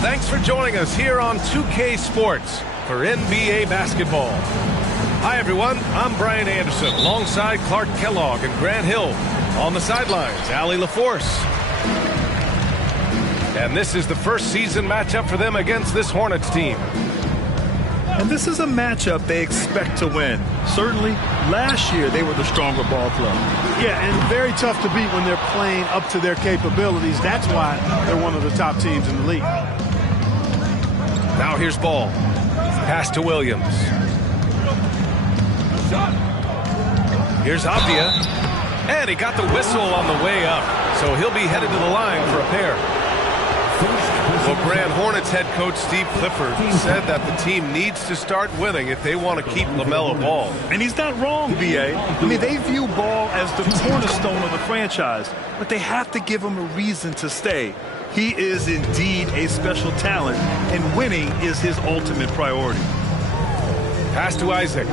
Thanks for joining us here on 2K Sports for NBA basketball. Hi, everyone. I'm Brian Anderson alongside Clark Kellogg and Grant Hill. On the sidelines, Allie LaForce. And this is the first season matchup for them against this Hornets team. And this is a matchup they expect to win. Certainly, last year they were the stronger ball club. Yeah, and very tough to beat when they're playing up to their capabilities. That's why they're one of the top teams in the league. Now here's Ball. Pass to Williams. Here's Avdia. And he got the whistle on the way up. So he'll be headed to the line for a pair. Well, Grant, Hornets head coach Steve Clifford said that the team needs to start winning if they want to keep LaMelo Ball. And he's not wrong, B.A. I mean, they view Ball as the cornerstone of the franchise, but they have to give him a reason to stay. He is indeed a special talent, and winning is his ultimate priority. Pass to Isaac.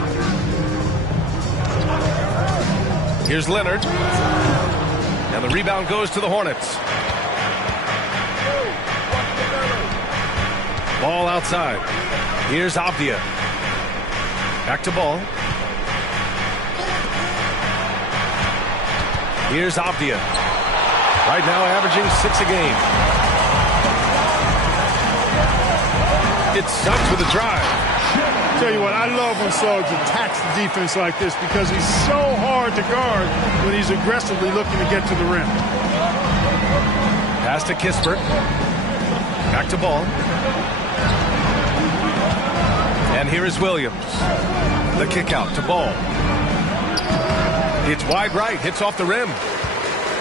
Here's Leonard. And the rebound goes to the Hornets. Ball outside. Here's Avdia. Back to Ball. Here's Avdia. Right now averaging 6 a game. It's Suggs with a drive. Tell you what, I love when Suggs attacks the defense like this because he's so hard to guard when he's aggressively looking to get to the rim. Pass to Kispert. Back to Ball. And here is Williams. The kick out to Ball. It's wide right, hits off the rim.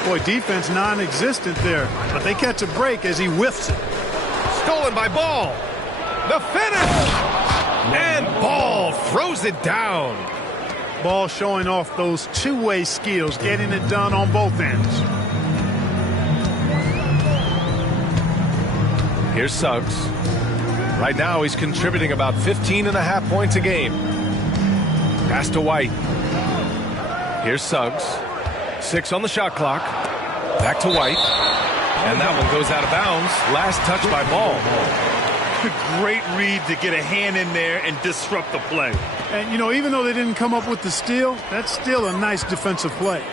Boy, defense non-existent there, but they catch a break as he whiffs it. Stolen by Ball. The finish! And Ball throws it down. Ball showing off those two-way skills, getting it done on both ends. Here's Suggs. Right now he's contributing about 15.5 points a game. Pass to White. Here's Suggs. 6 on the shot clock. Back to White. And that one goes out of bounds. Last touch by Ball. Great read to get a hand in there and disrupt the play. And, you know, even though they didn't come up with the steal, that's still a nice defensive play.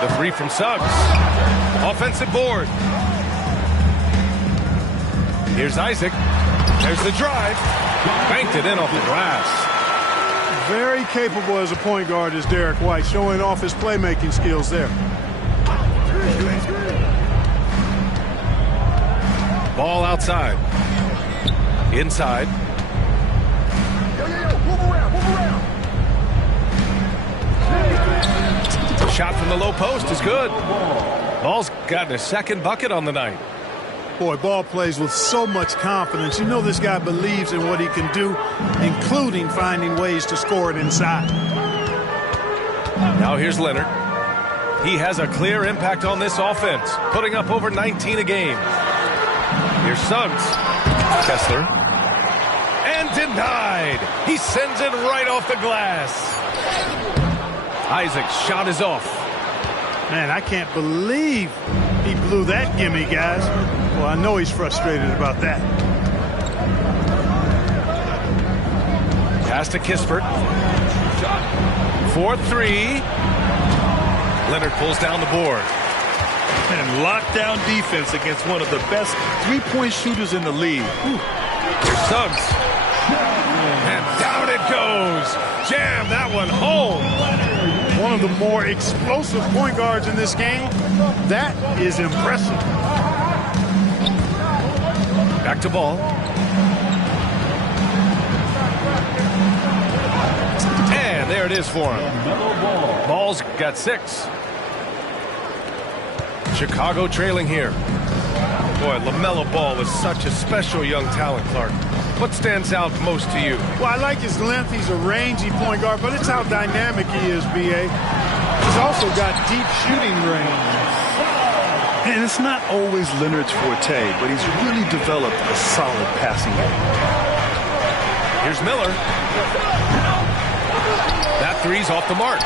The three from Suggs. Offensive board. Here's Isaac. There's the drive. Banked it in off the glass. Very capable as a point guard is Derek White, showing off his playmaking skills there. Ball outside. Inside. Move around. The shot from the low post is good. Ball's gotten a second bucket on the night. Boy, Ball plays with so much confidence. You know this guy believes in what he can do, including finding ways to score it inside. Now here's Leonard. He has a clear impact on this offense, putting up over 19 a game. Here's Suggs. Kessler. And denied. He sends it right off the glass. Isaac's shot is off. Man, I can't believe he blew that gimme, guys. Well, I know he's frustrated about that. Pass to Kispert. 4-3. Leonard pulls down the board. And lockdown defense against one of the best three-point shooters in the league. Here's Suggs. And down it goes. Jam that one home. One of the more explosive point guards in this game. That is impressive. Back to Ball. And there it is for him. Ball's got 6. Chicago trailing here. Boy, LaMelo Ball is such a special young talent, Clark. what stands out most to you? Well, I like his length. He's a rangy point guard, but it's how dynamic he is, B.A. He's also got deep shooting range. And it's not always Leonard's forte, but he's really developed a solid passing game. Here's Miller. That three's off the mark.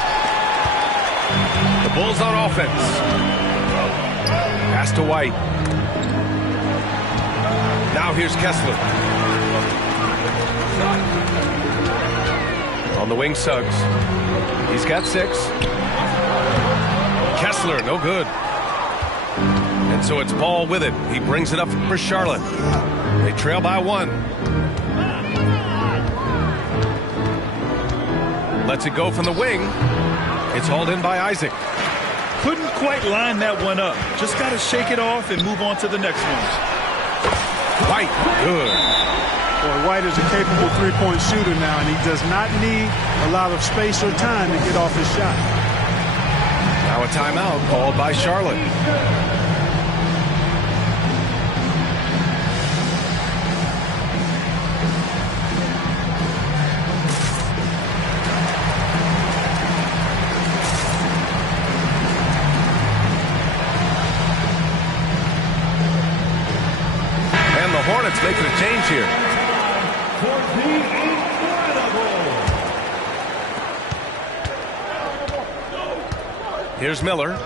The Bulls on offense. Pass to White. Now here's Kessler. On the wing, Suggs. He's got 6. Kessler, no good. And so it's Ball with it. He brings it up for Charlotte. They trail by 1. Lets it go from the wing. It's hauled in by Isaac. Couldn't quite line that one up. Just got to shake it off and move on to the next one. White, good. Boy, White is a capable three-point shooter now, and he does not need a lot of space or time to get off his shot. Now a timeout called by Charlotte. And the Hornets making a change here. Here's Miller.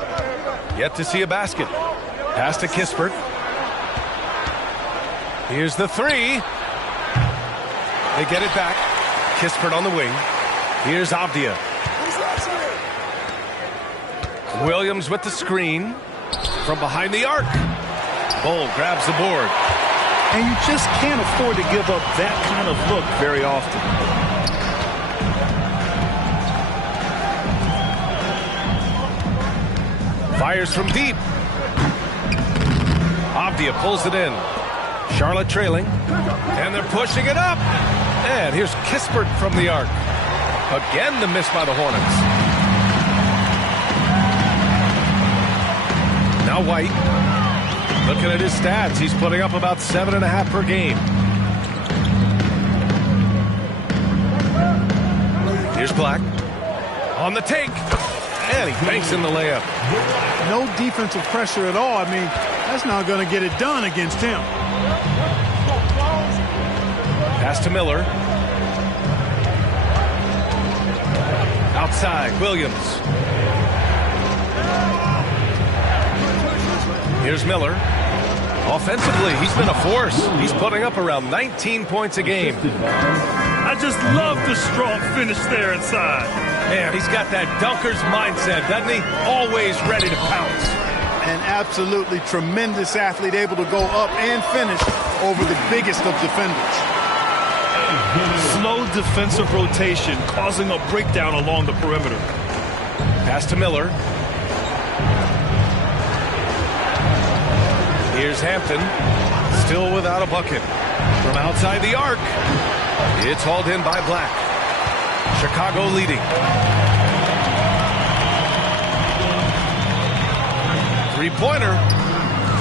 Yet to see a basket. Pass to Kispert. Here's the 3. They get it back. Kispert on the wing. Here's Avdia. Williams with the screen. From behind the arc. Bull grabs the board. And you just can't afford to give up that kind of look very often. Fires from deep. Avdia pulls it in. Charlotte trailing. And they're pushing it up. And here's Kispert from the arc. Again, the miss by the Hornets. Now White. Looking at his stats, he's putting up about 7.5 per game. Here's Black. On the take. And he banks in the layup. No defensive pressure at all. I mean, that's not going to get it done against him. Pass to Miller. Outside, Williams. Here's Miller. Offensively, he's been a force. He's putting up around 19 points a game. I just love the strong finish there inside. Man, he's got that dunker's mindset, doesn't he? Always ready to pounce. An absolutely tremendous athlete, able to go up and finish over the biggest of defenders. Slow defensive rotation, causing a breakdown along the perimeter. Pass to Miller. Here's Hampton, still without a bucket. From outside the arc, it's hauled in by Black. Chicago leading. Three-pointer.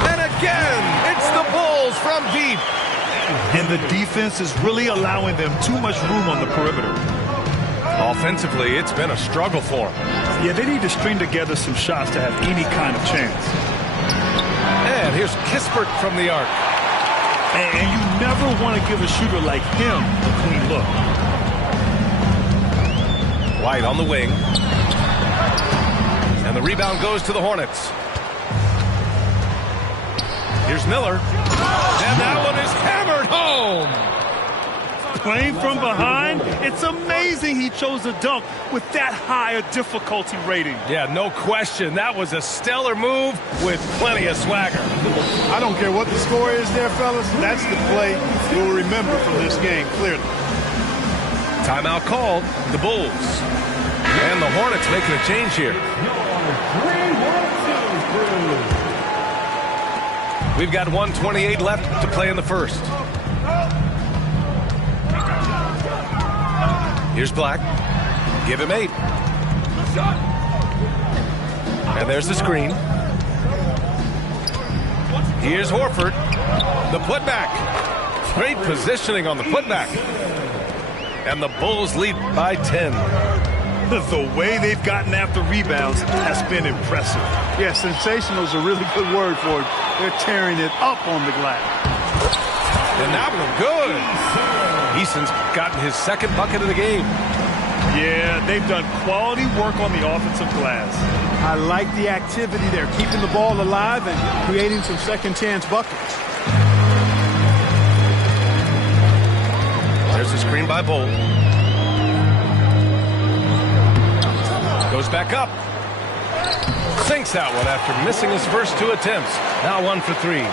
And again, it's the Bulls from deep. And the defense is really allowing them too much room on the perimeter. Offensively, it's been a struggle for them. Yeah, they need to string together some shots to have any kind of chance. And here's Kispert from the arc. And you never want to give a shooter like him a clean look. White on the wing. And the rebound goes to the Hornets. Here's Miller. And that one is hammered home. Playing from behind, it's amazing he chose a dunk with that high a difficulty rating. Yeah, no question. That was a stellar move with plenty of swagger. I don't care what the score is there, fellas. That's the play you'll remember from this game, clearly. Timeout called. The Bulls. And the Hornets making a change here. We've got 1:28 left to play in the first. Here's Black. Give him 8. And there's the screen. Here's Horford. The putback. Great positioning on the putback. And the Bulls lead by 10. The way they've gotten after rebounds has been impressive. Yeah, sensational is a really good word for it. They're tearing it up on the glass. And that one good. Eason's gotten his second bucket of the game. Yeah, they've done quality work on the offensive glass. I like the activity there, keeping the ball alive and creating some second chance buckets. There's a screen by Bolt. Goes back up. Sinks that one after missing his first 2 attempts. Now 1 for 3. You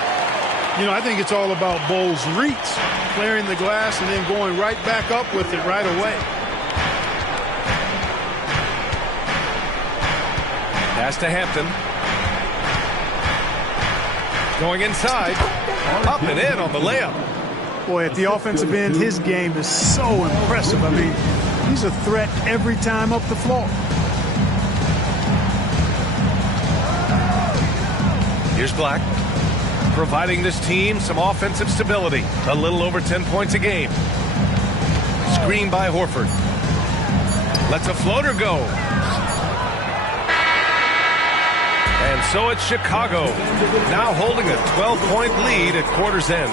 know, I think it's all about Bolt's reach, clearing the glass and then going right back up with it right away. Pass to Hampton. Going inside. Up and in on the layup. Boy, at the offensive end, his game is so impressive. I mean, he's a threat every time up the floor. Here's Black, providing this team some offensive stability. A little over 10 points a game. Screen by Horford. Lets a floater go. And so it's Chicago, now holding a 12-point lead at quarter's end.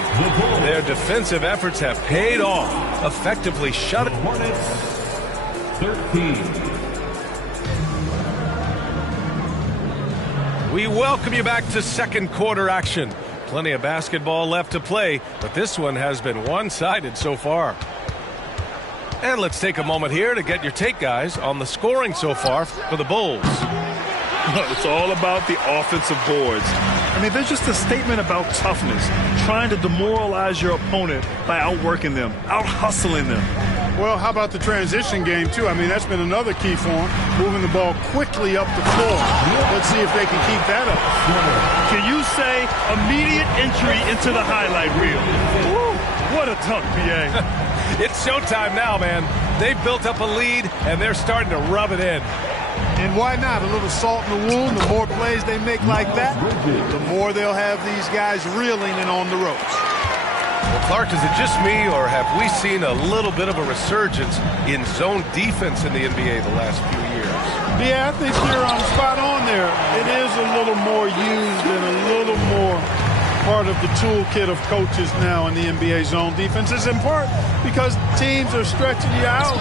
Their defensive efforts have paid off, effectively shut it. 13. We welcome you back to second quarter action. Plenty of basketball left to play, but this one has been one-sided so far. And let's take a moment here to get your take, guys, on the scoring so far for the Bulls. It's all about the offensive boards. I mean, they're just a statement about toughness, trying to demoralize your opponent by outworking them, out-hustling them. Well, how about the transition game, too? I mean, that's been another key for them, moving the ball quickly up the floor. Let's see if they can keep that up. Can you say immediate entry into the highlight reel? Woo, what a dunk, BA. It's showtime now, man. They've built up a lead, and they're starting to rub it in. And why not? A little salt in the wound. The more plays they make like that, the more they'll have these guys reeling and on the ropes. Well, Clark, is it just me, or have we seen a little bit of a resurgence in zone defense in the NBA the last few years? Yeah, I think you're spot on there. It is a little more used and a little more part of the toolkit of coaches now in the NBA zone defense. It's in part because teams are stretching you out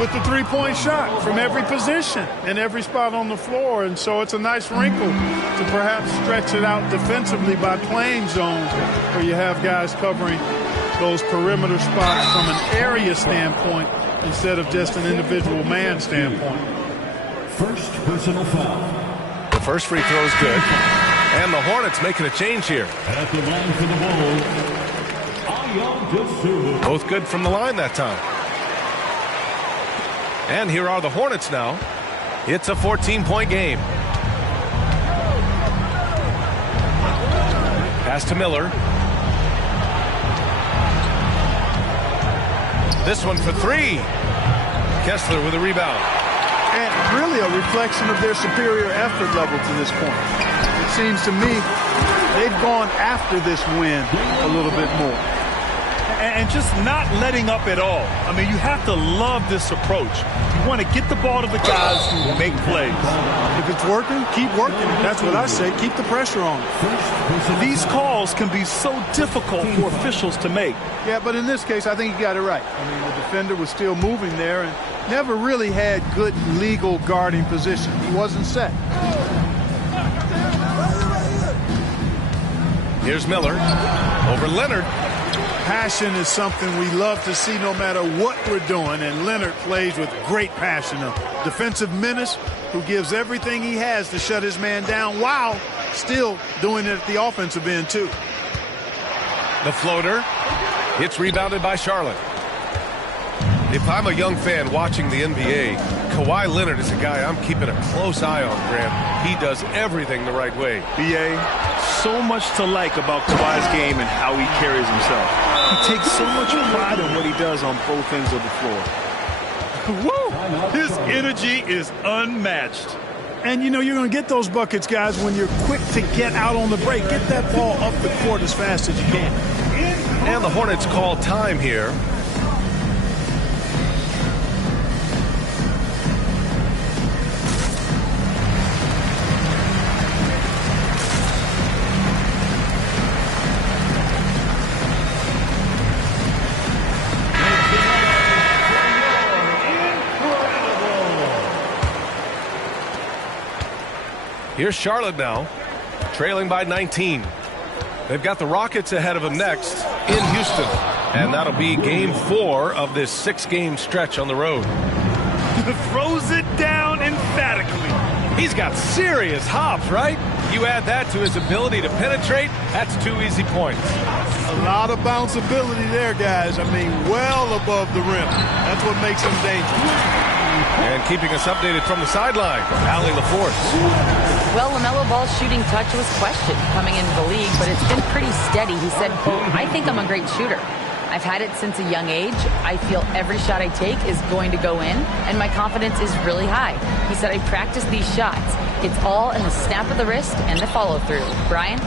with the three-point shot from every position and every spot on the floor. And so it's a nice wrinkle to perhaps stretch it out defensively by playing zones where you have guys covering those perimeter spots from an area standpoint instead of just an individual man standpoint. First personal foul. The first free throw is good. And the Hornets making a change here. At the line for the Bulls, both good from the line that time. And here are the Hornets now. It's a 14-point game. Pass to Miller. This one for 3. Kessler with a rebound. And really a reflection of their superior effort level to this point. It seems to me they've gone after this win a little bit more. And just not letting up at all. I mean, you have to love this approach. You want to get the ball to the guys who make plays. If it's working, keep working. That's what I say. Keep the pressure on. These calls can be so difficult for officials to make. Yeah, but in this case, I think you got it right. I mean, the defender was still moving there and never really had good legal guarding position. He wasn't set. Here's Miller over Leonard. Passion is something we love to see no matter what we're doing, and Leonard plays with great passion. A defensive menace who gives everything he has to shut his man down while still doing it at the offensive end, too. The floater. It's rebounded by Charlotte. If I'm a young fan watching the NBA, Kawhi Leonard is a guy I'm keeping a close eye on, Graham. He does everything the right way. BA, so much to like about Kawhi's game and how he carries himself. He takes so much pride in what he does on both ends of the floor. Woo! His energy is unmatched. And, you know, you're going to get those buckets, guys, when you're quick to get out on the break. Get that ball up the court as fast as you can. And the Hornets call time here. Here's Charlotte now, trailing by 19. They've got the Rockets ahead of them next in Houston. And that'll be game 4 of this 6-game stretch on the road. Throws it down emphatically. He's got serious hops, right? You add that to his ability to penetrate, that's 2 easy points. A lot of bounceability there, guys. I mean, well above the rim. That's what makes him dangerous. And keeping us updated from the sideline, Allie LaForce. Well, LaMelo Ball's shooting touch was questioned coming into the league, but it's been pretty steady. He said, quote, "I think I'm a great shooter. I've had it since a young age. I feel every shot I take is going to go in, and my confidence is really high." He said, "I practice these shots. It's all in the snap of the wrist and the follow-through." Brian?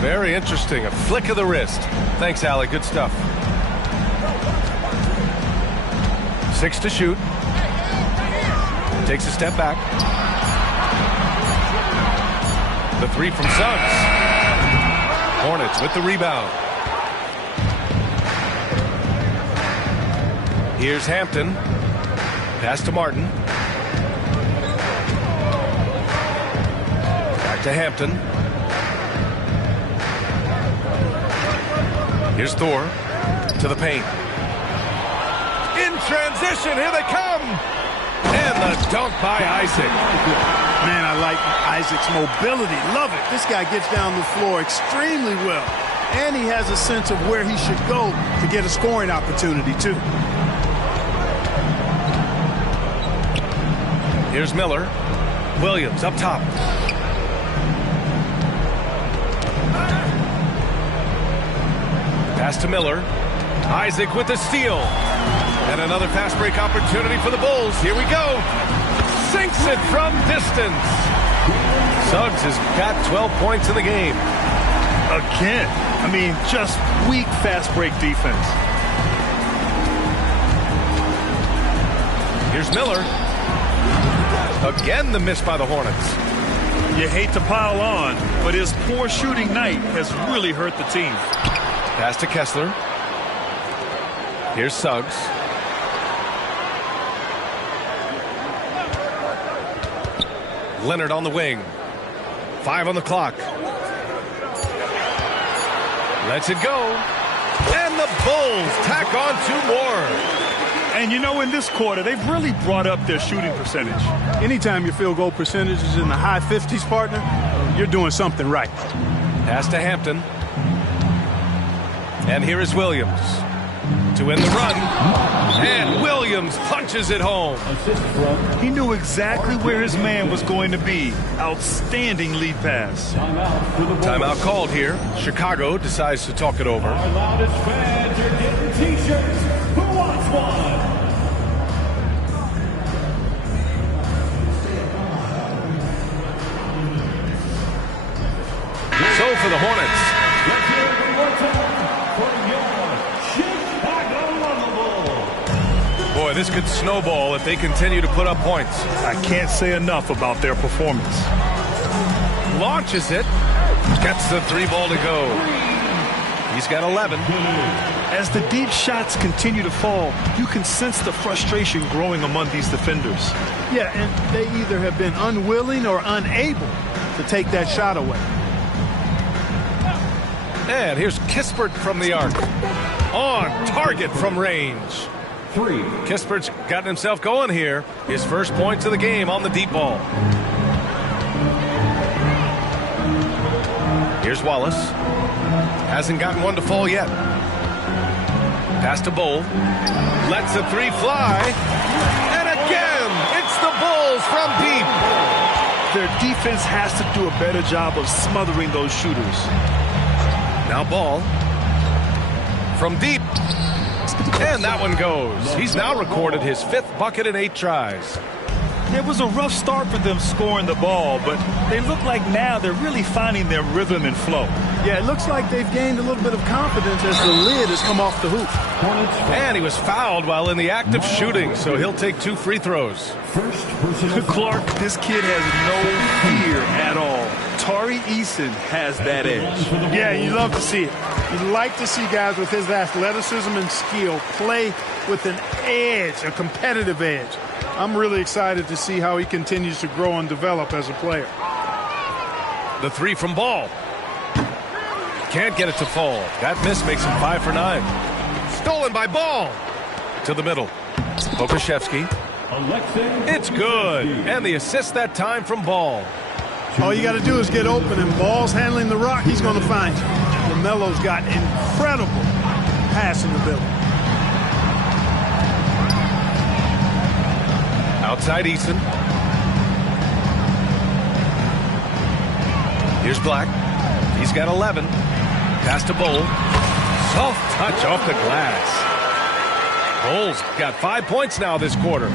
Very interesting. A flick of the wrist. Thanks, Allie. Good stuff. 6 to shoot. Takes a step back. The 3 from Suggs. Hornets with the rebound. Here's Hampton. Pass to Martin. Back to Hampton. Here's Thor to the paint. In transition, here they come. And the dunk by Isaac. Man, I like Isaac's mobility. Love it. This guy gets down the floor extremely well. And he has a sense of where he should go to get a scoring opportunity, too. Here's Miller. Williams up top. Pass to Miller. Isaac with the steal. And another fast break opportunity for the Bulls. Here we go. Sinks it from distance. Suggs has got 12 points in the game. Again. I mean, just weak fast break defense. Here's Miller. Again, the miss by the Hornets. You hate to pile on, but his poor shooting night has really hurt the team. Pass to Kessler. Here's Suggs. Leonard on the wing. 5 on the clock. Lets it go. And the Bulls tack on 2 more. And you know, in this quarter, they've really brought up their shooting percentage. Anytime your field goal percentage is in the high 50s, partner, you're doing something right. Pass to Hampton. And here is Williams to end the run. And Williams punches it home. He knew exactly where his man was going to be. Outstanding lead pass. Timeout called here. Chicago decides to talk it over. Our loudest fans are getting t-shirts. Who wants one? So for the Hornets, Let's hear it one more time for your Chicago Bulls. boy, this could snowball if they continue to put up points. I can't say enough about their performance. Launches it. Gets the 3 ball to go. He's got 11. As the deep shots continue to fall, you can sense the frustration growing among these defenders. Yeah, and they either have been unwilling or unable to take that shot away. And here's Kispert from the arc. On target from range. 3. Kispert's gotten himself going here. His first points of the game on the deep ball. Here's Wallace. Hasn't gotten one to fall yet. Pass to Bull. Lets the 3 fly. And again, it's the Bulls from deep. Their defense has to do a better job of smothering those shooters. Now Ball. From deep. And that one goes. He's now recorded his 5th bucket in 8 tries. It was a rough start for them scoring the ball, but they look like now they're really finding their rhythm and flow. Yeah, it looks like they've gained a little bit of confidence as the lid has come off the hoop. And he was fouled while in the act of shooting, so he'll take 2 free throws. Clark, this kid has no fear at all. Tari Eason has that edge. Yeah, you love to see it. You like to see guys with his athleticism and skill play with an edge, a competitive edge. I'm really excited to see how he continues to grow and develop as a player. The 3 from Ball. Can't get it to fall. That miss makes him 5 for 9. Stolen by Ball. To the middle. Pokusevski. It's good. And the assist that time from Ball. All you got to do is get open, and Ball's handling the rock. He's going to find you. LaMelo's got incredible passing ability. Outside Eason. Here's Black. He's got 11. Pass to Bowl. Soft touch off the glass. Bowles got 5 points now this quarter.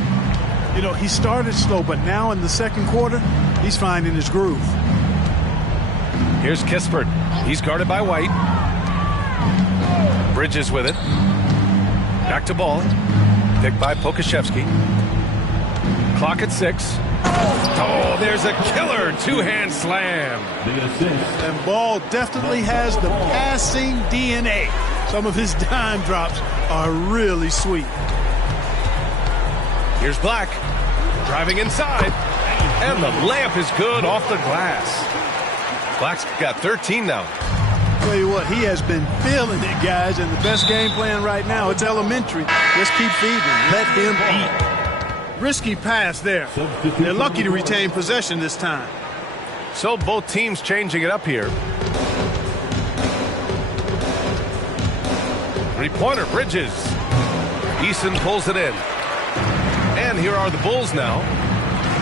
You know, he started slow, but now in the second quarter, he's finding his groove. Here's Kispert. He's guarded by White. Bridges with it. Back to Ball. Picked by Pokusevski. Clock at 6. Oh, there's a killer 2-hand slam. And Ball definitely has the passing DNA. Some of his dime drops are really sweet. Here's Black. Driving inside. And the layup is good off the glass. Black's got 13 now. Tell you what, he has been feeling it, guys, and the best game plan right now, it's elementary. Just keep feeding. Let him eat. Risky pass there. They're lucky to retain possession this time. So both teams changing it up here. 3-pointer, Bridges. Eason pulls it in. And here are the Bulls now.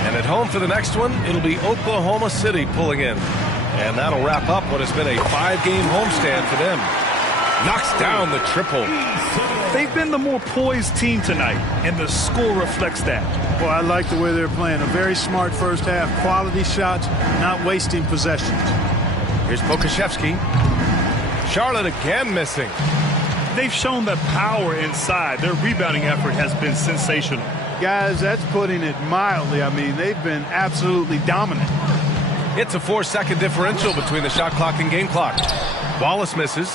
And at home for the next one, it'll be Oklahoma City pulling in. And that'll wrap up what has been a 5-game homestand for them. Knocks down the triple. They've been the more poised team tonight, and the score reflects that. Well, I like the way they're playing. A very smart first half. Quality shots, not wasting possessions. Here's Pokusevski. Charlotte again missing. They've shown the power inside. Their rebounding effort has been sensational. Guys, that's putting it mildly. I mean, they've been absolutely dominant. It's a 4-second differential between the shot clock and game clock. Wallace misses.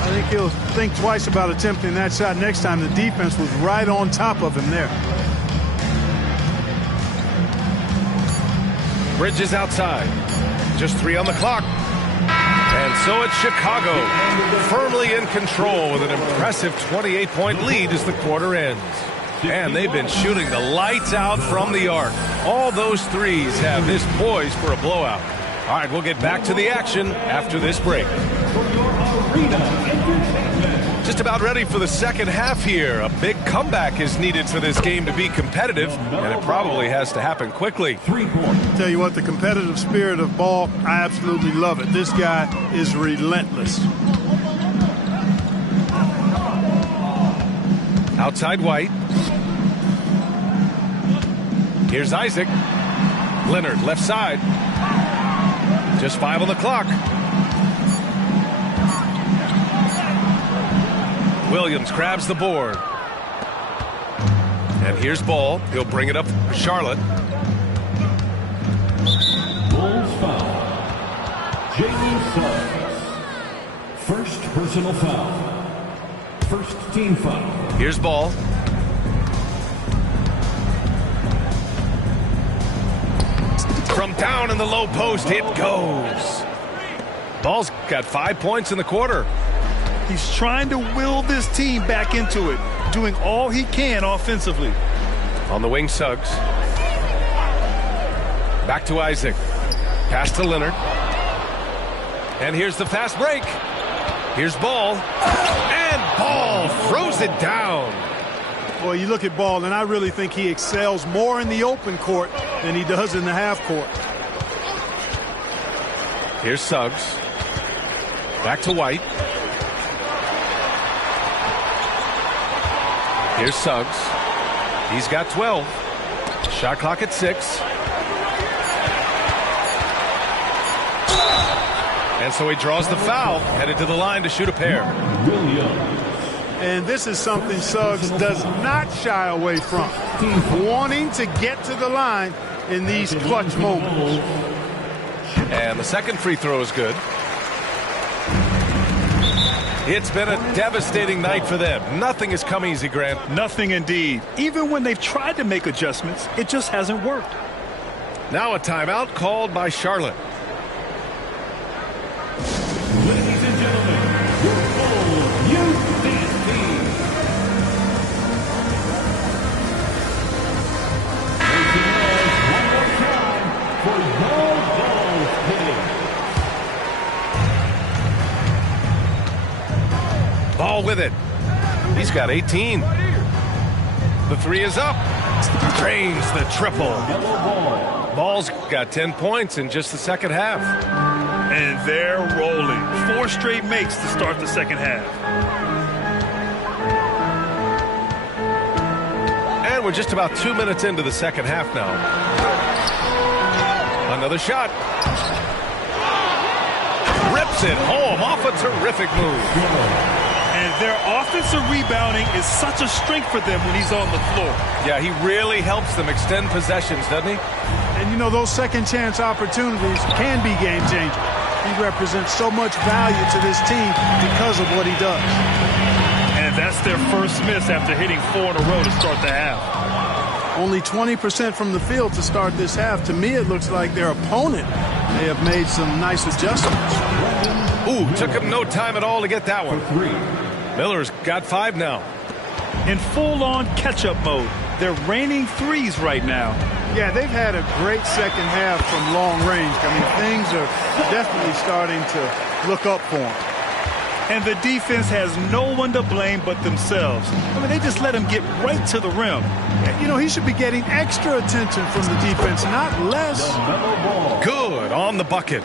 I think he'll think twice about attempting that shot next time. The defense was right on top of him there. Bridges outside. Just 3 on the clock. And so it's Chicago, firmly in control with an impressive 28-point lead as the quarter ends. And they've been shooting the lights out from the arc. All those threes have this poised for a blowout. All right, we'll get back to the action after this break. Just about ready for the second half here. A big comeback is needed for this game to be competitive, and it probably has to happen quickly. Tell you what, the competitive spirit of Ball, I absolutely love it. This guy is relentless. Outside White. Here's Isaac. Leonard, left side. Just 5 on the clock. Williams grabs the board. And here's Ball. He'll bring it up for Charlotte. Bulls foul. Jalen Suggs. First personal foul. First team foul. Here's Ball. From down in the low post, it goes. Ball's got 5 points in the quarter. He's trying to will this team back into it, doing all he can offensively. On the wing, Suggs. Back to Isaac. Pass to Leonard. And here's the fast break. Here's Ball. And Ball throws it down. Well, you look at Ball, and I really think he excels more in the open court than he does in the half court. Here's Suggs. Back to White. Here's Suggs. He's got 12. Shot clock at 6. And so he draws the foul, headed to the line to shoot a pair. And this is something Suggs does not shy away from. Wanting to get to the line in these clutch moments. And the second free throw is good. It's been a devastating night for them. Nothing has come easy, Grant. Nothing indeed. Even when they've tried to make adjustments, it just hasn't worked. Now a timeout called by Charlotte. Ladies and gentlemen, your full youth dance team. Making noise one more time for your balls hitting. Ball with it. He's got 18. The three is up. Drains the triple. Ball's got 10 points in just the second half. And they're rolling. 4 straight makes to start the second half. And we're just about 2 minutes into the second half now. Another shot. Rips it home off a terrific move. And their offensive rebounding is such a strength for them when he's on the floor. Yeah, he really helps them extend possessions, doesn't he? And, you know, those second chance opportunities can be game changers. He represents so much value to this team because of what he does. And that's their first miss after hitting 4 in a row to start the half. Only 20% from the field to start this half. To me, it looks like their opponent may have made some nice adjustments. Ooh, took him no time at all to get that one. Miller's got 5 now. In full-on catch-up mode, they're raining threes right now. Yeah, they've had a great second half from long range. I mean, things are definitely starting to look up for them. And the defense has no one to blame but themselves. I mean, they just let him get right to the rim. You know, he should be getting extra attention from the defense, not less. Good on the bucket.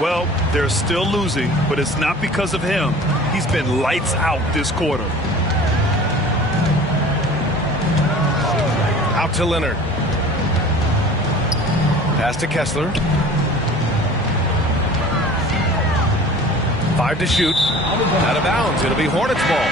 Well, they're still losing, but it's not because of him. He's been lights out this quarter. Out to Leonard. Pass to Kessler. 5 to shoot. Out of bounds. It'll be Hornets ball.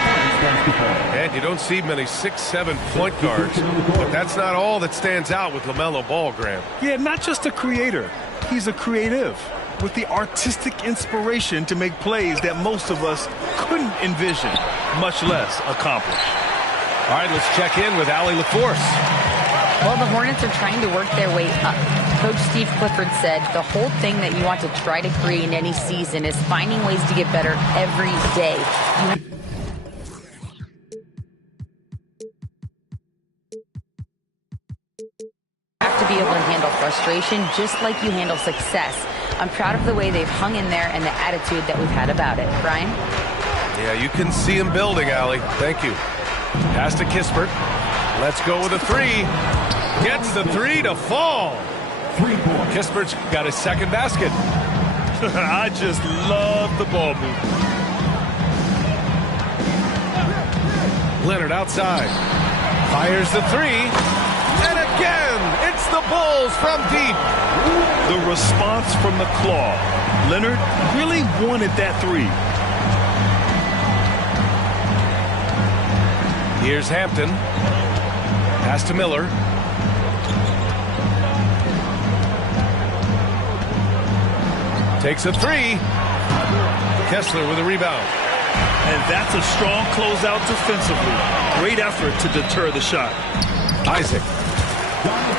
And you don't see many 6'7" point guards, but that's not all that stands out with LaMelo Ball, Graham. Yeah, not just a creator. He's a creative with the artistic inspiration to make plays that most of us couldn't envision, much less accomplish. All right, let's check in with Allie LaForce. Well, the Hornets are trying to work their way up. Coach Steve Clifford said the whole thing that you want to try to create in any season is finding ways to get better every day. You have to be able to handle frustration just like you handle success. I'm proud of the way they've hung in there and the attitude that we've had about it. Brian? Yeah, you can see him building, Allie. Thank you. Pass to Kispert. Let's go with a 3. Gets the 3 to fall. Kispert's got his second basket. I just love the ball movement. Leonard outside. Fires the 3. And again, it's the Bulls from deep. The response from the claw. Leonard really wanted that 3. Here's Hampton. Pass to Miller. Takes a 3. Kessler with a rebound. And that's a strong closeout defensively. Great effort to deter the shot. Isaac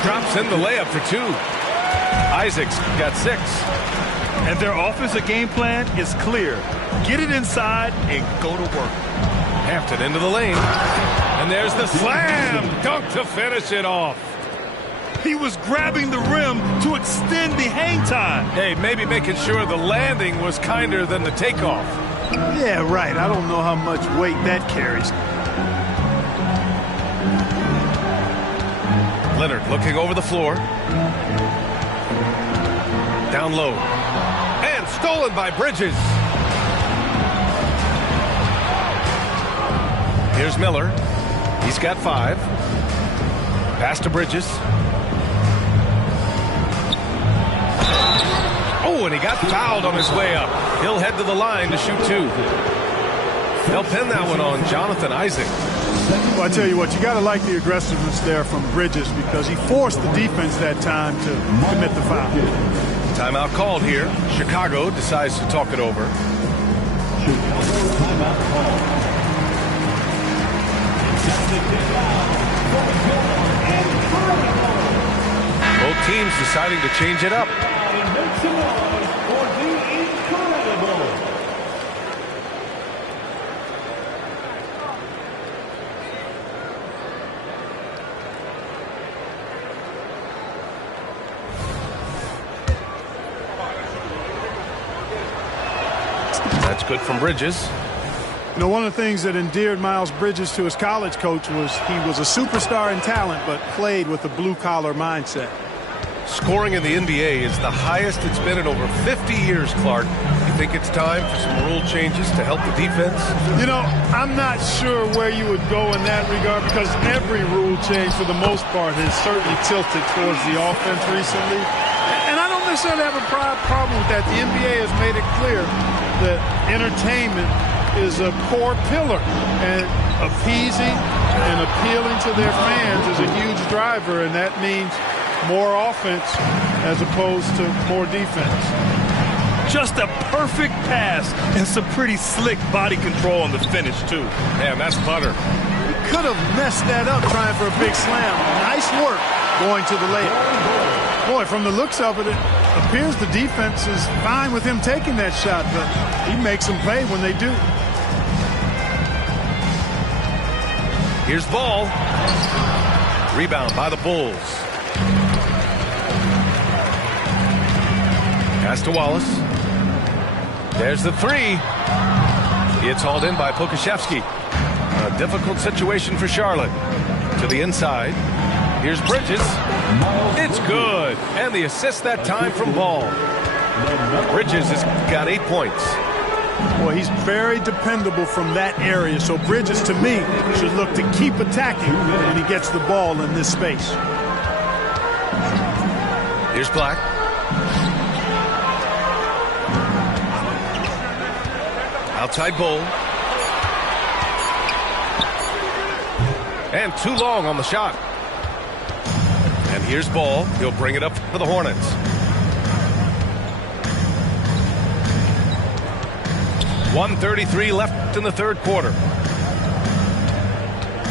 drops in the layup for 2. Isaac's got 6. And their offensive game plan is clear. Get it inside and go to work. Hampton into the lane. And there's the slam dunk to finish it off. He was grabbing the rim to extend the hang time. Hey, maybe making sure the landing was kinder than the takeoff. Yeah, right. I don't know how much weight that carries. Leonard looking over the floor. Down low. And stolen by Bridges. Here's Miller. He's got 5. Pass to Bridges. Oh, and he got fouled on his way up. He'll head to the line to shoot 2. They'll pin that one on Jonathan Isaac. Well, I tell you what, you got to like the aggressiveness there from Bridges because he forced the defense that time to commit the foul. Timeout called here. Chicago decides to talk it over. Both teams deciding to change it up. That's good from Bridges. You know, one of the things that endeared Miles Bridges to his college coach was he was a superstar in talent but played with a blue-collar mindset. Scoring in the NBA is the highest it's been in over 50 years, Clark. You think it's time for some rule changes to help the defense? You know, I'm not sure where you would go in that regard because every rule change for the most part has certainly tilted towards the offense recently. And I don't necessarily have a problem with that. The NBA has made it clear that entertainment is a core pillar, and appeasing and appealing to their fans is a huge driver, and that means more offense as opposed to more defense. Just a perfect pass and some pretty slick body control on the finish, too. Man, that's butter. He could have messed that up trying for a big slam. Nice work going to the layup. Boy, from the looks of it, it appears the defense is fine with him taking that shot, but he makes them pay when they do. Here's Ball. Rebound by the Bulls. Pass to Wallace. There's the 3. It's hauled in by Pokusevski. A difficult situation for Charlotte. To the inside. Here's Bridges. It's good. And the assist that time from Ball. Bridges has got 8 points. Boy, he's very dependable from that area. So Bridges, to me, should look to keep attacking when he gets the ball in this space. Here's Black. Outside Bull. And too long on the shot. And here's Ball. He'll bring it up for the Hornets. .133 left in the third quarter.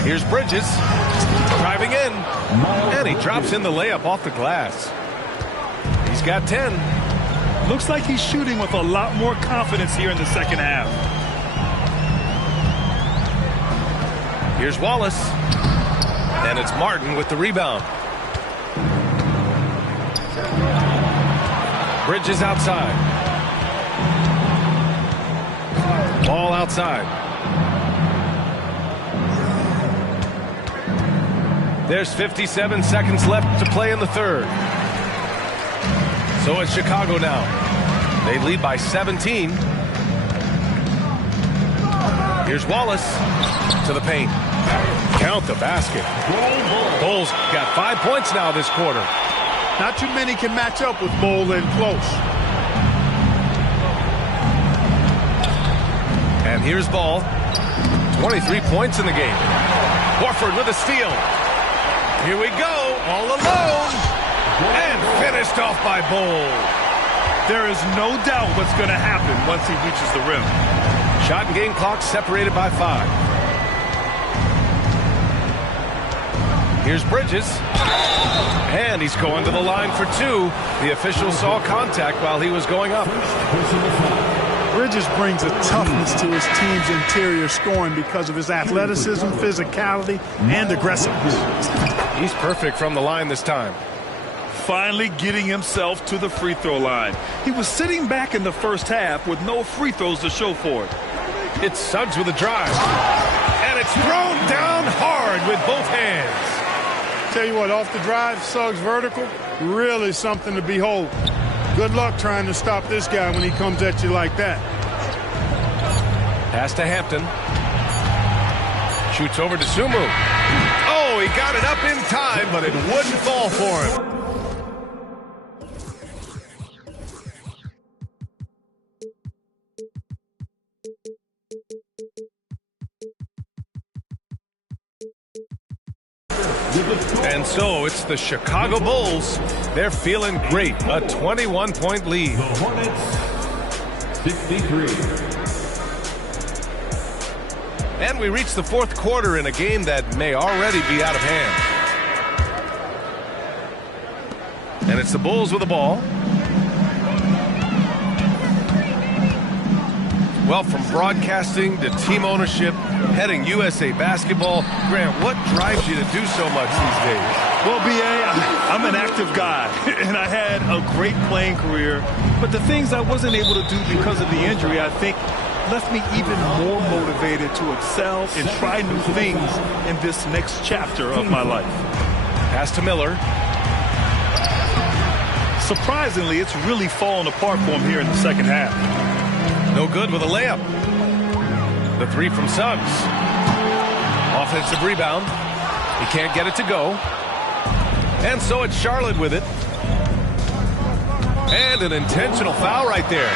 Here's Bridges. Driving in. And he drops in the layup off the glass. He's got 10. Looks like he's shooting with a lot more confidence here in the second half. Here's Wallace. And it's Martin with the rebound. Bridges outside. Ball outside. There's 57 seconds left to play in the third. So it's Chicago now. They lead by 17. Here's Wallace to the paint. Count the basket. Bulls got 5 points now this quarter. Not too many can match up with Bol in close. And here's Ball. 23 points in the game. Horford with a steal. Here we go, all alone. And finished off by Bol. There is no doubt what's going to happen once he reaches the rim. Shot and game clock separated by 5. Here's Bridges. And he's going to the line for 2. The official saw contact while he was going up. Bridges brings a toughness to his team's interior scoring because of his athleticism, physicality, and aggressiveness. He's perfect from the line this time. Finally getting himself to the free throw line. He was sitting back in the first half with no free throws to show for it. It's Suggs with a drive. And it's thrown down hard with both hands. Tell you what, off the drive, Suggs vertical, really something to behold. Good luck trying to stop this guy when he comes at you like that. Pass to Hampton. Shoots over to Sumu. Oh, he got it up in time, but it wouldn't fall for him. And so it's the Chicago Bulls. They're feeling great. A 21-point lead. The Hornets, 63. And we reach the fourth quarter in a game that may already be out of hand. And it's the Bulls with the ball. Well, from broadcasting to team ownership, heading USA Basketball, Grant, what drives you to do so much these days? Well, B.A., I'm an active guy, and I had a great playing career. But the things I wasn't able to do because of the injury, I think, left me even more motivated to excel and try new things in this next chapter of my life. Pass to Miller. Surprisingly, it's really fallen apart for him here in the second half. No good with a layup. The three from Suggs. Offensive rebound. He can't get it to go. And so it's Charlotte with it. And an intentional foul right there.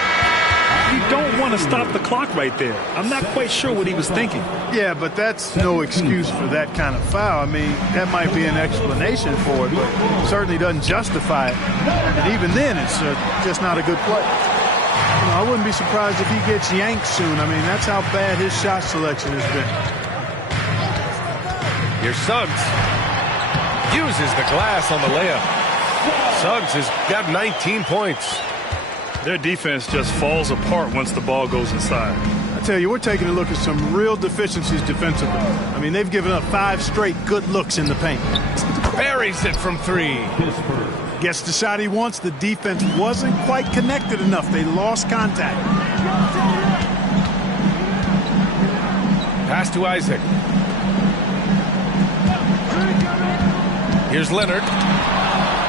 You don't want to stop the clock right there. I'm not quite sure what he was thinking. Yeah, but that's no excuse for that kind of foul. I mean, that might be an explanation for it, but it certainly doesn't justify it. And even then, it's just not a good play. You know, I wouldn't be surprised if he gets yanked soon. I mean, that's how bad his shot selection has been. Here's Suggs. Uses the glass on the layup. Suggs has got 19 points. Their defense just falls apart once the ball goes inside. I tell you, we're taking a look at some real deficiencies defensively. I mean, they've given up 5 straight good looks in the paint. Buries it from 3. Gets the shot he wants. The defense wasn't quite connected enough. They lost contact. Pass to Isaac. Here's Leonard.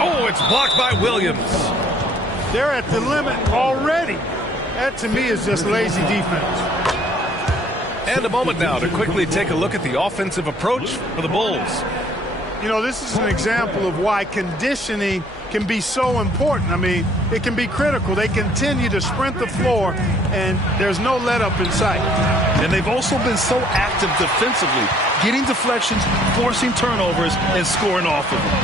Oh, it's blocked by Williams. They're at the limit already. That, to me, is just lazy defense. And a moment now to quickly take a look at the offensive approach for the Bulls. You know, this is an example of why conditioning can be so important. I mean, it can be critical. They continue to sprint the floor, and there's no let-up in sight. And they've also been so active defensively, getting deflections, forcing turnovers, and scoring off of them.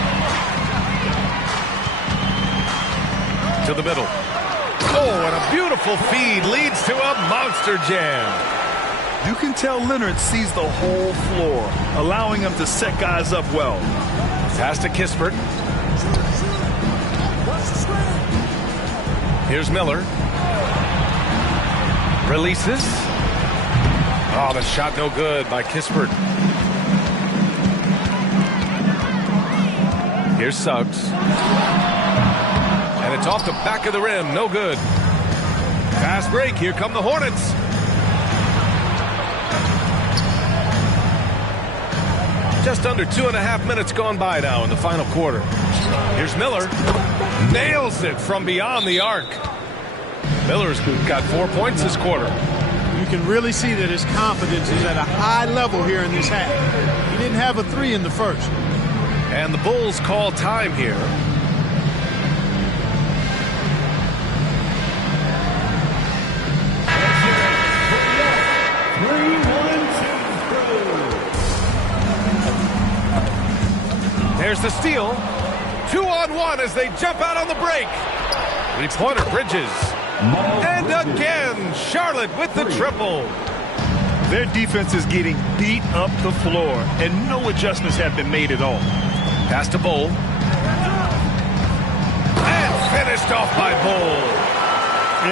To the middle. Oh, and a beautiful feed leads to a monster jam. You can tell Leonard sees the whole floor, allowing him to set guys up well. Pass to Kispert. Here's Miller. Releases. Oh, the shot no good by Kispert. Here's Suggs. And it's off the back of the rim. No good. Fast break. Here come the Hornets. Just under 2.5 minutes gone by now in the final quarter. Here's Miller. Nails it from beyond the arc. Miller's got 4 points this quarter. You can really see that his confidence is at a high level here in this half. He didn't have a 3 in the first. And the Bulls call time here. There's the steal. 2-on-1 as they jump out on the break. 3-pointer Bridges. And again, Charlotte with the triple. Their defense is getting beat up the floor, and no adjustments have been made at all. Pass to Bol. And finished off by Bol.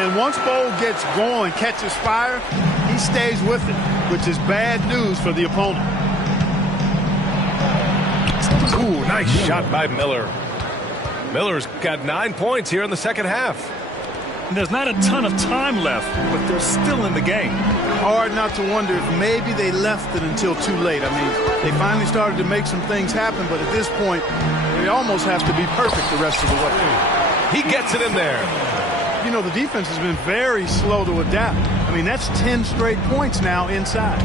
And once Bol gets going, catches fire, he stays with it, which is bad news for the opponent. Ooh, nice shot by Miller. Miller's got 9 points here in the second half. And there's not a ton of time left, but they're still in the game. Hard not to wonder if maybe they left it until too late. I mean, they finally started to make some things happen, but at this point, they almost have to be perfect the rest of the way. He gets it in there. You know, the defense has been very slow to adapt. I mean, that's 10 straight points now inside.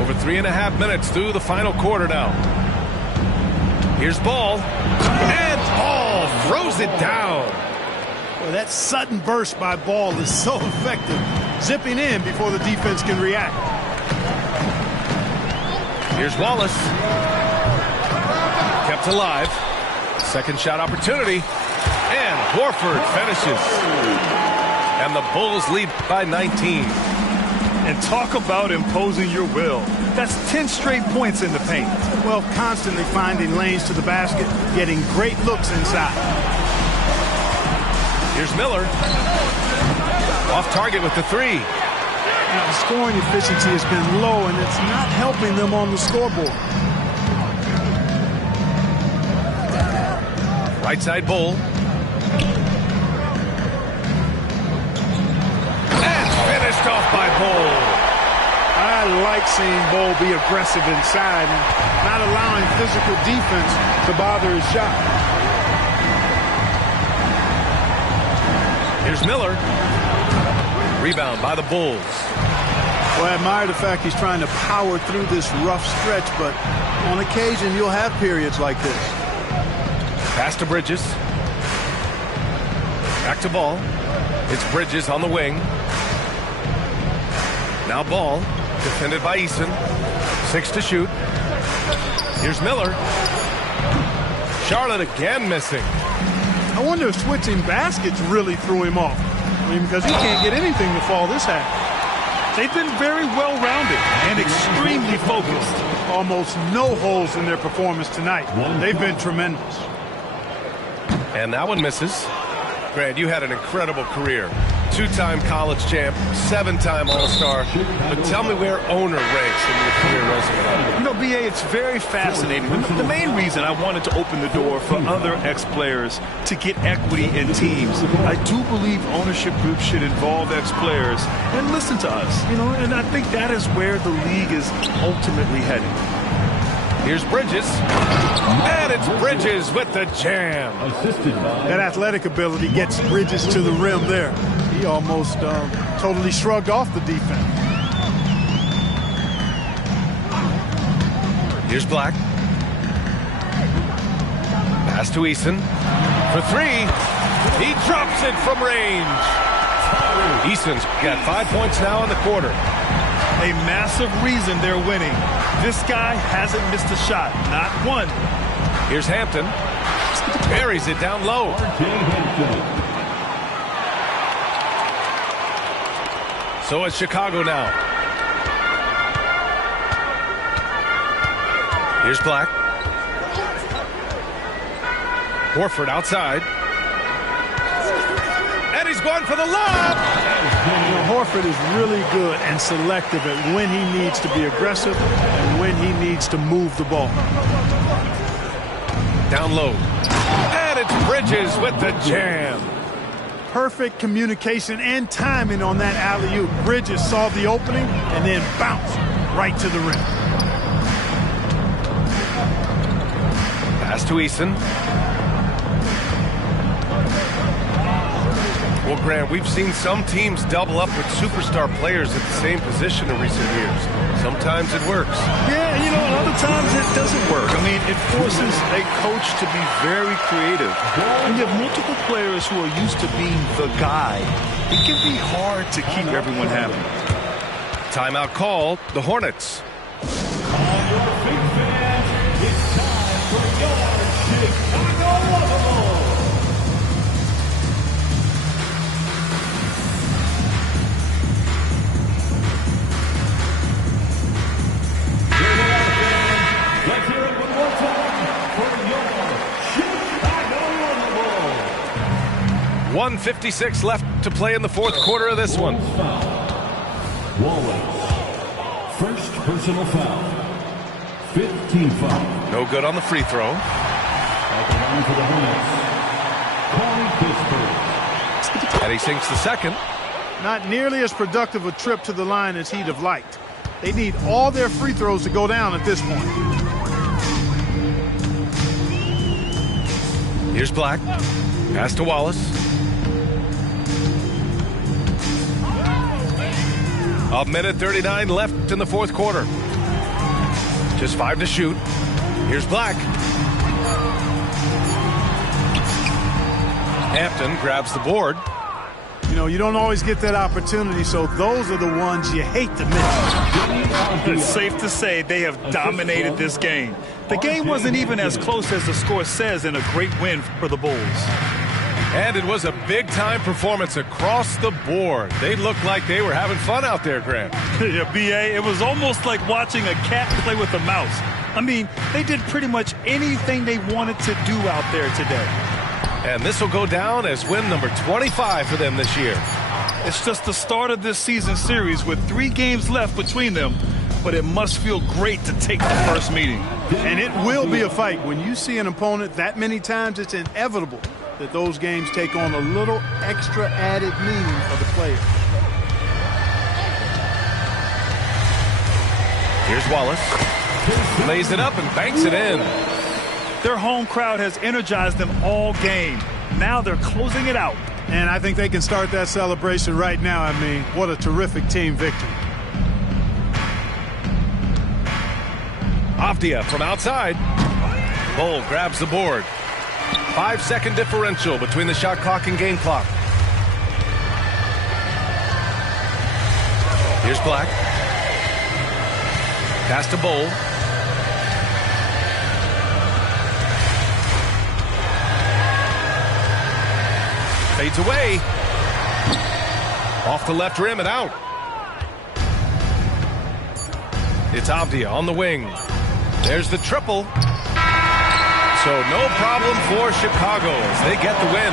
Over 3.5 minutes through the final quarter now. Here's Ball. And Ball throws it down. Well, that sudden burst by Ball is so effective, zipping in before the defense can react. Here's Wallace. Kept alive. Second shot opportunity. And Horford finishes. And the Bulls lead by 19. And talk about imposing your will. That's 10 straight points in the paint. Well, constantly finding lanes to the basket, getting great looks inside. Here's Miller. Off target with the three. Now, the scoring efficiency has been low, and it's not helping them on the scoreboard. Right side Bull. And finished off by Bull. I like seeing Bull be aggressive inside and not allowing physical defense to bother his shot. Here's Miller. Rebound by the Bulls. Well, I admire the fact he's trying to power through this rough stretch, but on occasion you'll have periods like this. Pass to Bridges. Back to Ball. It's Bridges on the wing. Now Ball. Defended by Eason. 6 to shoot. Here's Miller. Charlotte again missing. I wonder if switching baskets really threw him off. I mean, because he can't get anything to fall this half. They've been very well-rounded and extremely focused. Almost no holes in their performance tonight. They've been tremendous. And that one misses. Grant, you had an incredible career. 2-time college champ, 7-time All-Star. But tell me where owner ranks in your career resume. You know, B.A., it's very fascinating. The main reason I wanted to open the door for other ex-players to get equity in teams. I do believe ownership groups should involve ex-players and listen to us. You know, and I think that is where the league is ultimately heading. Here's Bridges. And it's Bridges with the jam. That athletic ability gets Bridges to the rim there. He almost totally shrugged off the defense. Here's Black. Pass to Eason. For 3. He drops it from range. Eason's got 5 points now in the quarter. A massive reason they're winning. This guy hasn't missed a shot, not one. Here's Hampton. Buries it down low. So it's Chicago now. Here's Black. Horford outside. And he's going for the lob. You know, Horford is really good and selective at when he needs to be aggressive and when he needs to move the ball. Down low. And it's Bridges with the jam. Perfect communication and timing on that alley-oop. Bridges saw the opening and then bounced right to the rim. Pass to Eason. Well, Grant, we've seen some teams double up with superstar players at the same position in recent years. Sometimes it works. Yeah, you know, other times it doesn't work. I mean, it forces a coach to be very creative. When you have multiple players who are used to being the guy, it can be hard to keep everyone happy. Timeout call, the Hornets. All your big fans, it's time for your Chicago Bulls. Let's hear it one more time for your Chicago Bulls. 1:56 left to play in the fourth quarter of this one. Wallace. First personal foul. 15 foul. No good on the free throw. At the line for the Hornets. Corey Kispert. And he sinks the second. Not nearly as productive a trip to the line as he'd have liked. They need all their free throws to go down at this point. Here's Black. Pass to Wallace. A minute 39 left in the fourth quarter. Just 5 to shoot. Here's Black. Hampton grabs the board. You know, you don't always get that opportunity, so those are the ones you hate to miss. It's safe to say they have dominated this game. The game wasn't even as close as the score says, in a great win for the Bulls. And it was a big-time performance across the board. They looked like they were having fun out there, Grant. Yeah, B.A., it was almost like watching a cat play with a mouse. I mean, they did pretty much anything they wanted to do out there today. And this will go down as win number 25 for them this year. It's just the start of this season series with 3 games left between them, but it must feel great to take the first meeting. And it will be a fight. When you see an opponent that many times, it's inevitable that those games take on a little extra added meaning for the player. Here's Wallace. Lays it up and banks it in. Their home crowd has energized them all game. Now they're closing it out. And I think they can start that celebration right now. I mean, what a terrific team victory. Avdia from outside. Bull grabs the board. 5-second differential between the shot clock and game clock. Here's Black. Pass to Bull. Fades away. Off the left rim and out. It's Avdia on the wing. There's the triple. So no problem for Chicago as they get the win.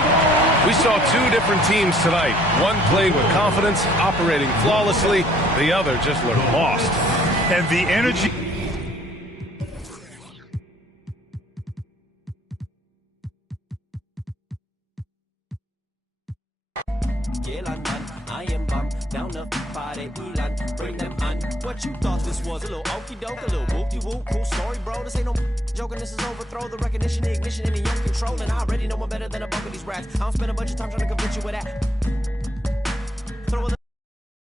We saw 2 different teams tonight. One played with confidence, operating flawlessly. The other just looked lost. And the energy... I am bum down the party, Elon, bring them on. What you thought this was? A little okie doke, a little whoop whoop. Cool story, bro. This ain't no joking. This is overthrow. The recognition, the ignition, and the young control. And I already know I'm better than a bunch of these rats. I don't spend a bunch of time trying to convince you of that.